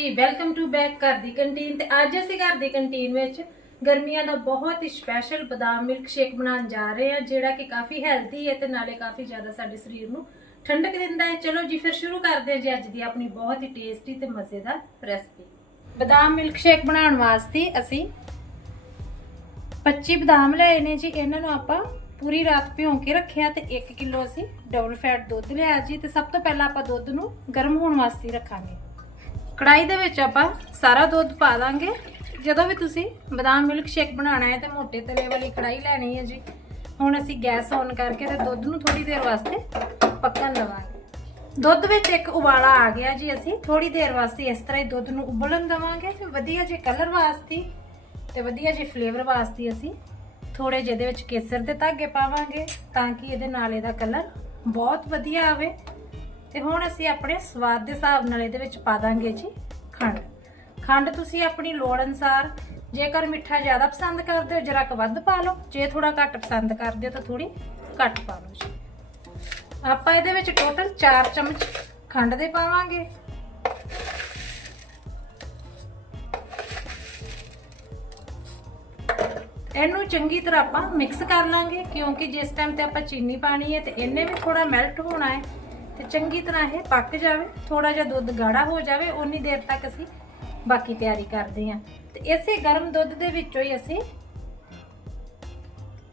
ਜੀ welcome to back ਘਰ ਦੀ canteen ਤੇ ਅੱਜ ਅਸੀਂ ਘਰ ਦੀ ਕੰਟੀਨ ਵਿੱਚ ਗਰਮੀਆਂ ਦਾ ਬਹੁਤ ਹੀ ਸਪੈਸ਼ਲ ਬਦਾਮ ਮਿਲਕ ਸ਼ੇਕ ਬਣਾਉਣ ਜਾ ਰਹੇ ਹਾਂ, ਜਿਹੜਾ ਕਿ ਕਾਫੀ ਹੈਲਦੀ ਹੈ ਤੇ ਨਾਲੇ ਕਾਫੀ ਜ਼ਿਆਦਾ ਸਾਡੇ ਸਰੀਰ ਨੂੰ ਠੰਡਕ ਦਿੰਦਾ ਹੈ। ਚਲੋ ਜੀ, ਫਿਰ ਸ਼ੁਰੂ ਕਰਦੇ ਹਾਂ ਜੀ ਅੱਜ ਦੀ ਆਪਣੀ ਬਹੁਤ ਹੀ ਟੇਸਟੀ ਤੇ ਮਜ਼ੇਦਾਰ ਰੈਸਪੀ ਬਦਾਮ ਮਿਲਕ ਸ਼ੇਕ ਬਣਾਉਣ ਵਾਸਤੇ ਅਸੀਂ 25 ਬਦਾਮ ਲਏ ਨੇ ਜੀ, ਇਹਨਾਂ ਨੂੰ ਆਪਾਂ ਪੂਰੀ ਰਾਤ ਭਿਉਂ ਕੇ ਰੱਖਿਆ ਤੇ 1 ਕਿਲੋ ਅਸੀਂ ਡਬਲ ਫੈਟ ਦੁੱਧ ਲਿਆ ਜੀ ਤੇ ਸਭ ਤੋਂ ਪਹਿਲਾਂ ਆਪਾਂ ਦੁੱਧ ਨੂੰ ਗਰਮ ਹੋਣ ਵਾਸਤੇ ਰੱਖਾਂਗੇ। ਕੜਾਈ ਦੇ ਵਿੱਚ ਆਪਾਂ ਸਾਰਾ ਦੁੱਧ ਪਾ ਦਾਂਗੇ। ਜਦੋਂ ਵੀ ਤੁਸੀਂ ਬਦਾਮ ਮਿਲਕ ਸ਼ੇਕ ਬਣਾਉਣਾ ਹੈ ਤੇ ਮੋਟੇ ਤਲੇ ਵਾਲੀ ਕੜਾਈ ਲੈਣੀ ਹੈ ਜੀ, ਹੁਣ ਅਸੀਂ ਗੈਸ ਔਨ ਕਰਕੇ ਤੇ ਦੁੱਧ ਨੂੰ ਥੋੜੀ ਦੇਰ ਵਾਸਤੇ ਪੱਕਣ ਲਵਾਂਗੇ ਦੁੱਧ ਵਿੱਚ ਇੱਕ ਉਬਾਲਾ ਆ ਗਿਆ ਜੀ ਅਸੀਂ ਥੋੜੀ ਦੇਰ ਵਾਸਤੇ ਇਸ ਤਰ੍ਹਾਂ ਹੀ ਦੁੱਧ ਨੂੰ ਉਬਲਣ ਦਵਾਂਗੇ ਤੇ ਵਧੀਆ ਜੇ ਕਲਰ ਵਾਸਤੇ ਤੇ ਵਧੀਆ ਜੇ ਫਲੇਵਰ ਵਾਸਤੇ ਅਸੀਂ ਥੋੜੇ ਜਿਹੇ ਦੇ ਵਿੱਚ ਕੇਸਰ ਦੇ ਧਾਗੇ ਪਾਵਾਂਗੇ ਤਾਂ ਕਿ ਇਹਦੇ ਨਾਲ ਇਹਦਾ ਕਲਰ ਬਹੁਤ ਵਧੀਆ ਆਵੇ। ਤੇ ਹੁਣ ਅਸੀਂ ਆਪਣੇ ਸਵਾਦ ਦੇ ਹਿਸਾਬ ਨਾਲ ਇਹਦੇ ਵਿੱਚ ਪਾ ਦਾਂਗੇ ਜੀ ਖੰਡ। ਖੰਡ ਤੁਸੀਂ ਆਪਣੀ ਲੋੜ ਅਨਸਾਰ ਜੇਕਰ ਮਿੱਠਾ ਜ਼ਿਆਦਾ ਪਸੰਦ ਕਰਦੇ ਹੋ, ਜਰਾ ਕੁ ਵੱਧ ਪਾ ਲਓ। ਜੇ ਥੋੜਾ ਘੱਟ ਪਸੰਦ ਕਰਦੇ ਹੋ ਤਾਂ ਥੋੜੀ ਘੱਟ ਪਾ ਲਓ ਜੀ। ਆਪਾਂ ਇਹਦੇ ਵਿੱਚ ਟੋਟਲ 4 ਚਮਚ ਖੰਡ ਦੇ ਪਾਵਾਂਗੇ। ਇਹਨੂੰ ਚੰਗੀ ਤਰ੍ਹਾਂ ਆਪਾਂ ਮਿਕਸ ਕਰ ਲਾਂਗੇ, ਕਿਉਂਕਿ ਜਿਸ ਟਾਈਮ ਤੇ ਆਪਾਂ ਚੀਨੀ ਪਾਣੀ ਹੈ ਤੇ ਇਹਨੇ ਵੀ ਥੋੜਾ ਮੈਲਟ ਹੋਣਾ ਹੈ ਤੇ ਚੰਗੀ ਤਰ੍ਹਾਂ ਇਹ ਪੱਕ ਜਾਵੇ ਥੋੜਾ ਜਿਹਾ ਦੁੱਧ ਗਾੜਾ ਹੋ ਜਾਵੇ ਉਨੀ ਦੇਰ ਤੱਕ ਅਸੀਂ ਬਾਕੀ ਤਿਆਰੀ ਕਰਦੇ ਹਾਂ। ਤੇ ਇਸੇ ਗਰਮ ਦੁੱਧ ਦੇ ਵਿੱਚੋਂ ਹੀ ਅਸੀਂ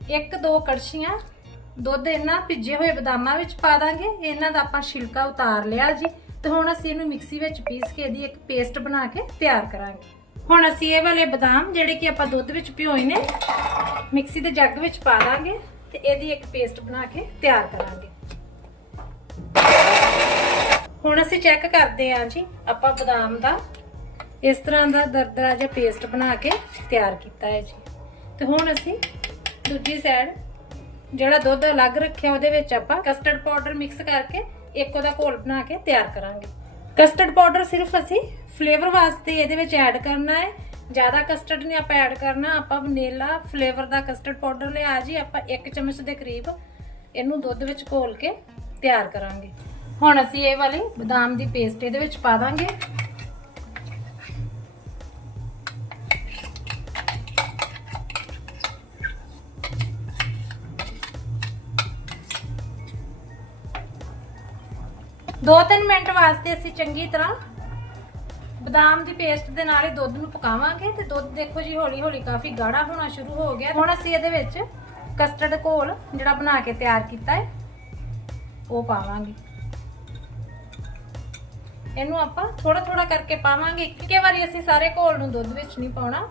ਇੱਕ ਦੋ ਕੜਛੀਆਂ ਦੁੱਧ ਇਹਨਾਂ ਭਿੱਜੇ ਹੋਏ ਬਦਾਮਾਂ ਵਿੱਚ ਪਾ ਦਾਂਗੇ। ਇਹਨਾਂ ਦਾ ਆਪਾਂ ਛਿਲਕਾ ਉਤਾਰ ਲਿਆ ਜੀ। ਤੇ ਹੁਣ ਅਸੀਂ ਇਹਨੂੰ ਮਿਕਸੀ ਵਿੱਚ ਪੀਸ ਕੇ ਇਹਦੀ ਇੱਕ ਪੇਸਟ ਬਣਾ ਕੇ ਤਿਆਰ ਕਰਾਂਗੇ। ਹੁਣ ਅਸੀਂ ਇਹ ਵਾਲੇ ਬਦਾਮ ਜਿਹੜੇ ਕਿ ਆਪਾਂ ਦੁੱਧ ਵਿੱਚ ਭਿਓਏ ਨੇ, ਮਿਕਸੀ ਦੇ ਜੱਗ ਵਿੱਚ ਪਾ ਦਾਂਗੇ ਤੇ ਇਹਦੀ ਇੱਕ ਪੇਸਟ ਬਣਾ ਕੇ ਤਿਆਰ ਕਰਾਂਗੇ। ਹੁਣ ਅਸੀਂ ਚੈੱਕ ਕਰਦੇ ਹਾਂ ਜੀ, ਆਪਾਂ ਬਦਾਮ ਦਾ ਇਸ ਤਰ੍ਹਾਂ ਦਾ ਦਰਦਰਾ ਜਿਹਾ ਪੇਸਟ ਬਣਾ ਕੇ ਤਿਆਰ ਕੀਤਾ ਹੈ ਜੀ। ਤੇ ਹੁਣ ਅਸੀਂ ਦੂਜੀ ਸਾਈਡ ਜਿਹੜਾ ਦੁੱਧ ਅਲੱਗ ਰੱਖਿਆ ਉਹਦੇ ਵਿੱਚ ਆਪਾਂ ਕਸਟਰਡ ਪਾਊਡਰ ਮਿਕਸ ਕਰਕੇ ਇੱਕ ਉਹਦਾ ਘੋਲ ਬਣਾ ਕੇ ਤਿਆਰ ਕਰਾਂਗੇ। ਕਸਟਰਡ ਪਾਊਡਰ ਸਿਰਫ ਅਸੀਂ ਫਲੇਵਰ ਵਾਸਤੇ ਇਹਦੇ ਵਿੱਚ ਐਡ ਕਰਨਾ ਹੈ। ਜ਼ਿਆਦਾ ਕਸਟਰਡ ਨਹੀਂ ਆਪਾਂ ਐਡ ਕਰਨਾ, ਆਪਾਂ ਵਨੀਲਾ ਫਲੇਵਰ ਦਾ ਕਸਟਰਡ ਪਾਊਡਰ ਲਿਆ ਜੀ, ਆਪਾਂ 1 ਚਮਚ ਦੇ ਕਰੀਬ ਇਹਨੂੰ ਦੁੱਧ ਵਿੱਚ ਘੋਲ ਕੇ ਤਿਆਰ ਕਰਾਂਗੇ। ਹੁਣ ਅਸੀਂ ਇਹ ਵਾਲੀ ਬਦਾਮ ਦੀ ਪੇਸਟ ਇਹਦੇ ਵਿੱਚ ਪਾ ਦਾਂਗੇ। ਦੋ ਤਿੰਨ ਮਿੰਟ ਵਾਸਤੇ ਅਸੀਂ ਚੰਗੀ ਤਰ੍ਹਾਂ ਬਦਾਮ ਦੀ ਪੇਸਟ ਦੇ ਨਾਲ ਇਹ ਦੁੱਧ ਨੂੰ ਪਕਾਵਾਂਗੇ ਤੇ ਦੁੱਧ ਦੇਖੋ ਜੀ ਹੌਲੀ ਹੌਲੀ ਕਾਫੀ ਗਾੜਾ ਹੋਣਾ ਸ਼ੁਰੂ ਹੋ ਗਿਆ। ਹੁਣ ਅਸੀਂ ਇਹਦੇ ਵਿੱਚ ਕਸਟਰਡ ਘੋਲ ਜਿਹੜਾ ਬਣਾ ਕੇ ਤਿਆਰ ਕੀਤਾ ਹੈ, ਉਹ ਪਾਵਾਂਗੇ। ਇਹਨੂੰ ਆਪਾਂ ਥੋੜਾ ਥੋੜਾ ਕਰਕੇ ਪਾਵਾਂਗੇ। ਇੱਕੇ ਵਾਰੀ ਅਸੀਂ ਸਾਰੇ ਘੋਲ ਨੂੰ ਦੁੱਧ ਵਿੱਚ ਨਹੀਂ ਪਾਉਣਾ।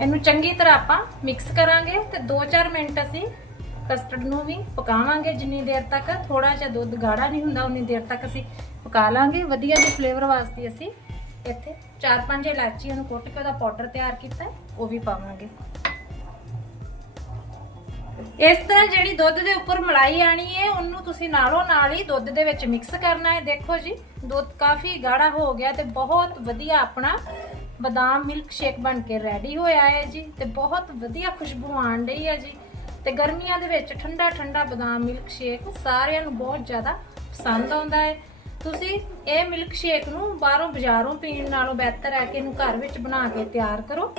ਇਹਨੂੰ ਚੰਗੀ ਤਰ੍ਹਾਂ ਆਪਾਂ ਮਿਕਸ ਕਰਾਂਗੇ ਤੇ 2-4 ਮਿੰਟ ਅਸੀਂ ਕਸਟਰਡ ਨੂੰ ਵੀ ਪਕਾਵਾਂਗੇ ਜਿੰਨੀ ਦੇਰ ਤੱਕ। ਥੋੜਾ ਜਿਹਾ ਦੁੱਧ ਗਾੜਾ ਨਹੀਂ ਹੁੰਦਾ, ਉਨੀ ਦੇਰ ਤੱਕ ਅਸੀਂ ਪਕਾ ਲਾਂਗੇ। ਵਧੀਆ ਜਿਹੇ ਫਲੇਵਰ ਵਾਸਤੇ ਅਸੀਂ ਇੱਥੇ 4-5 ਇਲਾਚੀਆਂ ਨੂੰ ਕੁੱਟ ਕੇ ਉਹਦਾ ਪਾਊਡਰ ਤਿਆਰ ਕੀਤਾ, ਉਹ ਵੀ ਪਾਵਾਂਗੇ। ਇਸ ਤਰ੍ਹਾਂ ਜਿਹੜੀ ਦੁੱਧ ਦੇ ਉੱਪਰ ਮਲਾਈ ਆਣੀ ਹੈ ਉਹਨੂੰ ਤੁਸੀਂ ਨਾਲੋਂ ਨਾਲ ਹੀ ਦੁੱਧ ਦੇ ਵਿੱਚ ਮਿਕਸ ਕਰਨਾ ਹੈ ਦੇਖੋ ਜੀ, ਦੁੱਧ ਕਾਫੀ ਗਾੜਾ ਹੋ ਗਿਆ ਤੇ ਬਹੁਤ ਵਧੀਆ ਆਪਣਾ ਬਦਾਮ ਮਿਲਕ ਸ਼ੇਕ ਬਣ ਕੇ ਰੈਡੀ ਹੋਇਆ ਹੈ ਜੀ ਤੇ ਬਹੁਤ ਵਧੀਆ ਖੁਸ਼ਬੂ ਆਣ ਰਹੀ ਹੈ ਜੀ। ਤੇ ਗਰਮੀਆਂ ਦੇ ਵਿੱਚ ਠੰਡਾ ਠੰਡਾ ਬਦਾਮ ਮਿਲਕ ਸ਼ੇਕ ਸਾਰਿਆਂ ਨੂੰ ਬਹੁਤ ਜ਼ਿਆਦਾ ਪਸੰਦ ਆਉਂਦਾ ਹੈ ਤੁਸੀਂ ਇਹ ਮਿਲਕ ਸ਼ੇਕ ਨੂੰ ਬਾਹਰੋਂ ਬਾਜ਼ਾਰੋਂ ਪੀਣ ਨਾਲੋਂ ਬਿਹਤਰ ਹੈ ਕਿ ਇਹਨੂੰ ਘਰ ਵਿੱਚ ਬਣਾ ਕੇ ਤਿਆਰ ਕਰੋ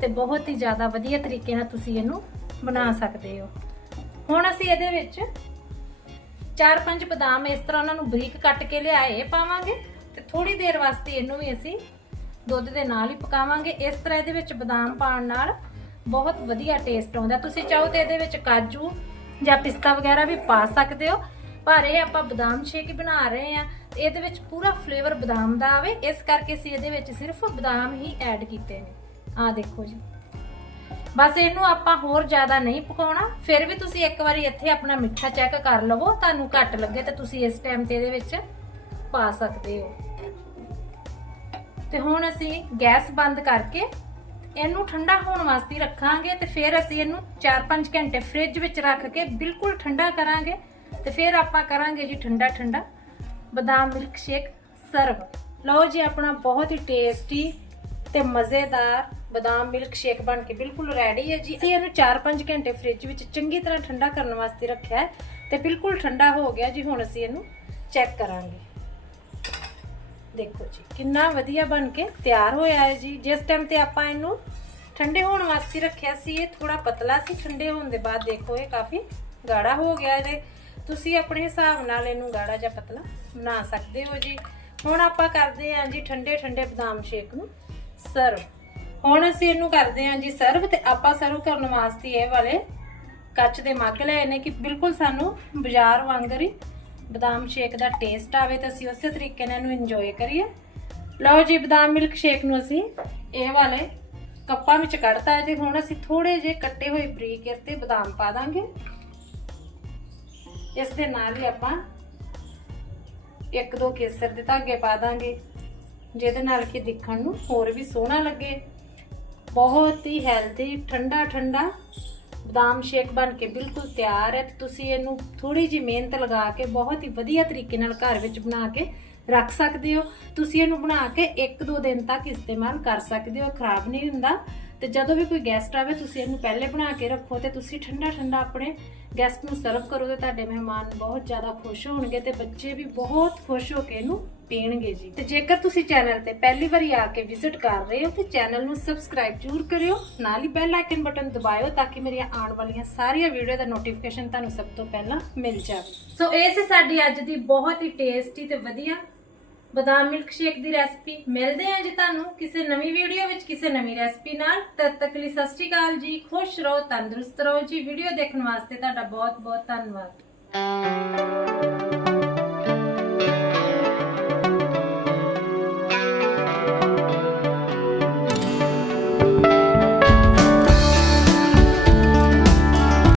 ਤੇ ਬਹੁਤ ਹੀ ਜ਼ਿਆਦਾ ਵਧੀਆ ਤਰੀਕੇ ਨਾਲ ਤੁਸੀਂ ਇਹਨੂੰ ਬਣਾ ਸਕਦੇ ਹੋ। ਹੁਣ ਅਸੀਂ ਇਹਦੇ ਵਿੱਚ ਚਾਰ ਪੰਜ ਬਦਾਮ ਇਸ ਤਰ੍ਹਾਂ ਉਹਨਾਂ ਨੂੰ ਬਰੀਕ ਕੱਟ ਕੇ ਲਿਆਏ ਪਾਵਾਂਗੇ ਤੇ ਥੋੜੀ ਦੇਰ ਵਾਸਤੇ ਇਹਨੂੰ ਵੀ ਅਸੀਂ ਦੁੱਧ ਦੇ ਨਾਲ ਹੀ ਪਕਾਵਾਂਗੇ। ਇਸ ਤਰ੍ਹਾਂ ਇਹਦੇ ਵਿੱਚ ਬਦਾਮ ਪਾਉਣ ਨਾਲ ਬਹੁਤ ਵਧੀਆ ਟੇਸਟ ਆਉਂਦਾ। ਤੁਸੀਂ ਚਾਹੋ ਤੇ ਇਹਦੇ ਵਿੱਚ ਕਾਜੂ ਜਾਂ ਪਿਸਤਾ ਵਗੈਰਾ ਵੀ ਪਾ ਸਕਦੇ ਹੋ, ਪਰ ਇਹ ਆਪਾਂ ਬਦਾਮ ਸ਼ੇਕ ਬਣਾ ਰਹੇ ਆ ਇਹਦੇ ਵਿੱਚ ਪੂਰਾ ਫਲੇਵਰ ਬਦਾਮ ਦਾ ਆਵੇ। ਇਸ ਕਰਕੇ ਅਸੀਂ ਇਹਦੇ ਵਿੱਚ ਸਿਰਫ ਬਦਾਮ ਹੀ ਐਡ ਕੀਤੇ ਨੇ। ਆਹ ਦੇਖੋ ਜੀ। ਬਸ ਇਹਨੂੰ ਆਪਾਂ ਹੋਰ ਜ਼ਿਆਦਾ ਨਹੀਂ ਪਕਾਉਣਾ। ਫਿਰ ਵੀ ਤੁਸੀਂ ਇੱਕ ਵਾਰੀ ਇੱਥੇ ਆਪਣਾ ਮਿੱਠਾ ਚੈੱਕ ਕਰ ਲਵੋ। ਤੁਹਾਨੂੰ ਘੱਟ ਲੱਗੇ ਤਾਂ ਤੁਸੀਂ ਇਸ ਟਾਈਮ ਤੇ ਇਹਦੇ ਵਿੱਚ ਪਾ ਸਕਦੇ ਹੋ। ਤੇ ਹੁਣ ਅਸੀਂ ਗੈਸ ਬੰਦ ਕਰਕੇ ਇਹਨੂੰ ਠੰਡਾ ਹੋਣ ਵਾਸਤੇ ਰੱਖਾਂਗੇ ਤੇ ਫਿਰ ਅਸੀਂ ਇਹਨੂੰ 4-5 ਘੰਟੇ ਫ੍ਰਿਜ ਵਿੱਚ ਰੱਖ ਕੇ ਬਿਲਕੁਲ ਠੰਡਾ ਕਰਾਂਗੇ। ਤੇ ਫਿਰ ਆਪਾਂ ਕਰਾਂਗੇ ਜੀ ਠੰਡਾ ਠੰਡਾ ਬਦਾਮ ਮਿਲਕ ਸ਼ੇਕ ਸਰਵ ਲਓ ਜੀ, ਆਪਣਾ ਬਹੁਤ ਹੀ ਟੇਸਟੀ ਤੇ ਮਜ਼ੇਦਾਰ ਬਦਾਮ ਮਿਲਕ ਸ਼ੇਕ ਬਣ ਕੇ ਬਿਲਕੁਲ ਰੈਡੀ ਹੈ ਜੀ। ਅਸੀਂ ਇਹਨੂੰ 4-5 ਘੰਟੇ ਫ੍ਰਿਜ ਵਿੱਚ ਚੰਗੀ ਤਰ੍ਹਾਂ ਠੰਡਾ ਕਰਨ ਵਾਸਤੇ ਰੱਖਿਆ ਹੈ ਤੇ ਬਿਲਕੁਲ ਠੰਡਾ ਹੋ ਗਿਆ ਜੀ, ਹੁਣ ਅਸੀਂ ਇਹਨੂੰ ਚੈੱਕ ਕਰਾਂਗੇ। ਦੇਖੋ ਜੀ, ਕਿੰਨਾ ਵਧੀਆ ਬਣ ਕੇ ਤਿਆਰ ਹੋਇਆ ਹੈ ਜੀ। ਜਿਸ ਟਾਈਮ ਤੇ ਆਪਾਂ ਇਹਨੂੰ ਠੰਡੇ ਹੋਣ ਵਾਸਤੇ ਰੱਖਿਆ ਸੀ, ਇਹ ਥੋੜਾ ਪਤਲਾ ਸੀ, ਠੰਡੇ ਹੋਣ ਦੇ ਬਾਅਦ ਦੇਖੋ ਇਹ ਕਾਫੀ ਗਾੜਾ ਹੋ ਗਿਆ ਇਹਦੇ। ਤੁਸੀਂ ਆਪਣੇ ਹਿਸਾਬ ਨਾਲ ਇਹਨੂੰ ਗਾੜਾ ਜਾਂ ਪਤਲਾ ਬਣਾ ਸਕਦੇ ਹੋ ਜੀ। ਹੁਣ ਆਪਾਂ ਕਰਦੇ ਹਾਂ ਜੀ ਠੰਡੇ ਠੰਡੇ ਬਦਾਮ ਸ਼ੇਕ ਨੂੰ ਸਰਵ ਹੁਣ ਅਸੀਂ ਇਹਨੂੰ ਕਰਦੇ ਹਾਂ ਜੀ ਸਰਵ ਤੇ ਆਪਾਂ ਸਰਵ ਕਰਨ ਵਾਸਤੇ ਇਹ ਵਾਲੇ ਕੱਚ ਦੇ ਮੱਗ ਲਏ ਨੇ ਕਿ ਬਿਲਕੁਲ ਸਾਨੂੰ ਬਾਜ਼ਾਰ ਵਾਂਗਰ ਹੀ ਬਦਾਮ ਸ਼ੇਕ ਦਾ ਟੇਸਟ ਆਵੇ ਤਾਂ ਅਸੀਂ ਉਸੇ ਤਰੀਕੇ ਨਾਲ ਇਹਨੂੰ ਇੰਜੋਏ ਕਰੀਏ। ਲਓ ਜੀ ਬਦਾਮ ਮਿਲਕ ਸ਼ੇਕ ਨੂੰ ਅਸੀਂ ਇਹ ਵਾਲੇ ਕੱਪਾਂ ਵਿੱਚ ਕੱਢਤਾ ਹੈ ਤੇ ਹੁਣ ਅਸੀਂ ਥੋੜੇ ਜਿਹੇ ਕੱਟੇ ਹੋਏ ਬਰੀਕ ਤੇ ਬਦਾਮ ਪਾ ਦਾਂਗੇ। ਇਸ ਦੇ ਨਾਲ ਹੀ ਆਪਾਂ ਇੱਕ ਦੋ ਕੇਸਰ ਦੇ ਧਾਗੇ ਪਾ ਦਾਂਗੇ, ਜਿਹਦੇ ਨਾਲ ਕਿ ਦੇਖਣ ਨੂੰ ਹੋਰ ਵੀ ਸੋਹਣਾ ਲੱਗੇ। ਬਹੁਤ ਹੀ ਹੈਲਦੀ ਠੰਡਾ ਠੰਡਾ ਬਦਾਮ ਸ਼ੇਕ ਬਣ ਕੇ ਬਿਲਕੁਲ ਤਿਆਰ ਹੈ। ਤੇ ਤੁਸੀਂ ਇਹਨੂੰ ਥੋੜੀ ਜਿਹੀ ਮਿਹਨਤ ਲਗਾ ਕੇ ਬਹੁਤ ਹੀ ਵਧੀਆ ਤਰੀਕੇ ਨਾਲ ਘਰ ਵਿੱਚ ਬਣਾ ਕੇ ਰੱਖ ਸਕਦੇ ਹੋ। ਤੁਸੀਂ ਇਹਨੂੰ ਬਣਾ ਕੇ 1-2 ਦਿਨ ਤੱਕ ਇਸਤੇਮਾਲ ਕਰ ਸਕਦੇ ਹੋ। ਖਰਾਬ ਨਹੀਂ ਹੁੰਦਾ। ਤੇ ਜਦੋਂ ਵੀ ਕੋਈ ਗੈਸਟ ਆਵੇ, ਤੁਸੀਂ ਇਹਨੂੰ ਪਹਿਲੇ ਬਣਾ ਕੇ ਰੱਖੋ ਤੇ ਤੁਸੀਂ ਠੰਡਾ ਠੰਡਾ ਆਪਣੇ ਗੈਸਟ ਨੂੰ ਸਰਵ ਕਰੋ ਤੇ ਤੁਹਾਡੇ ਮਹਿਮਾਨ ਬਹੁਤ ਜ਼ਿਆਦਾ ਖੁਸ਼ ਹੋਣਗੇ ਤੇ ਬੱਚੇ ਵੀ ਬਹੁਤ ਖੁਸ਼ ਹੋ ਕੇ ਇਹਨੂੰ ਪੀਣਗੇ ਜੀ। ਤੇ ਜੇਕਰ ਤੁਸੀਂ ਚੈਨਲ ਤੇ ਪਹਿਲੀ ਵਾਰੀ ਆ ਕੇ ਵਿਜ਼ਿਟ ਕਰ ਰਹੇ ਹੋ, ਤੇ ਚੈਨਲ ਨੂੰ ਸਬਸਕ੍ਰਾਈਬ ਜ਼ਰੂਰ ਕਰਿਓ। ਨਾਲ ਹੀ ਬੈਲ ਆਈਕਨ ਬਟਨ ਦਬਾਇਓ ਤਾਂ ਕਿ ਮੇਰੀਆਂ ਆਉਣ ਵਾਲੀਆਂ ਸਾਰੀਆਂ ਵੀਡੀਓ ਦਾ ਨੋਟੀਫਿਕੇਸ਼ਨ ਤੁਹਾਨੂੰ ਸਭ ਤੋਂ ਪਹਿਲਾਂ ਮਿਲ ਜਾਵੇ। ਸੋ ਇਹ ਸੀ ਸਾਡੀ ਅੱਜ ਦੀ ਬਹੁਤ ਹੀ ਟੇਸਟੀ ਤੇ ਵਧੀਆ ਬਦਾਮ ਮਿਲਕ ਸ਼ੇਕ ਦੀ ਰੈਸਪੀ ਮਿਲਦੇ ਹਾਂ ਜੀ ਤੁਹਾਨੂੰ ਕਿਸੇ ਨਵੀਂ ਵੀਡੀਓ ਵਿੱਚ, ਕਿਸੇ ਨਵੀਂ ਰੈਸਪੀ ਨਾਲ। ਤਦ ਤੱਕ ਲਈ ਸਤਿ ਸ਼੍ਰੀ ਅਕਾਲ ਜੀ। ਖੁਸ਼ ਰਹੋ, ਤੰਦਰੁਸਤ ਰਹੋ ਜੀ। ਵੀਡੀਓ ਦੇਖਣ ਵਾਸਤੇ ਤੁਹਾਡਾ ਬਹੁਤ ਬਹੁਤ ਧੰਨਵਾਦ।